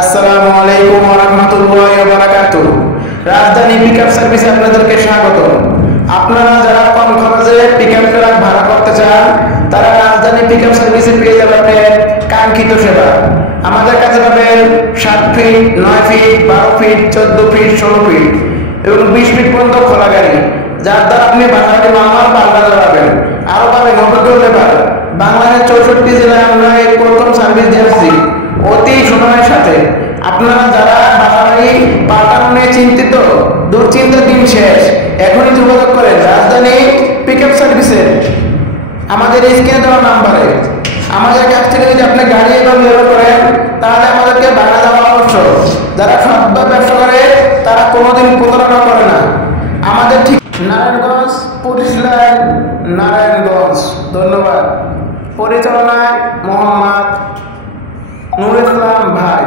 আসসালামু আলাইকুম ওয়া রাহমাতুল্লাহি ওয়া বারাকাতুহু। রাজধানী পিকআপ সার্ভিসে আপনাদেরকে স্বাগত। আপনারা যারা কম খরচে পিকআপ ট্রাক ভাড়া করতে চান তারা রাজধানী পিকআপ সার্ভিসে পেয়ে যাবেন কাঙ্ক্ষিত সেবা। আমাদের কাছে পাবেন 7 feet, 9 feet, 12 feet, 14 feet, 16 feet এবং 20 ফিট পর্যন্ত খোলা গাড়ি, যার দ্বারা আপনি বাজারে মালামাল পাল্টাতে পারবেন। আরো পাবেন অভিজ্ঞ লেবার। বাংলাদেশের 64 জেলায় আমরা এই প্রথম সার্ভিস দিয়েছি অতি সুনামের সাথে। আপনারা যারা বাসাবাড়ি পাল্টানো নিয়ে চিন্তিত, দুশ্চিন্তার দিন শেষ, এখনই যোগাযোগ করেন রাজধানী পিকআপ সার্ভিসে আমাদের স্ক্রিনে দেওয়া নাম্বারে। আমাদের কাছ থেকে যদি আপনি গাড়ি এবং ব্যবহার করেন তাহলে আমাদেরকে ভাড়া দেওয়া আবশ্যক। যারা সৎভাবে ব্যবসা করে তারা কোনোদিন প্রতারণা করে না। আমাদের ঠিক নারায়ণগঞ্জ, পুলিশ লাইন, নারায়ণগঞ্জ। ধন্যবাদ। পরিচালনায় মোহাম্মদ নুর ইসলাম ভাই।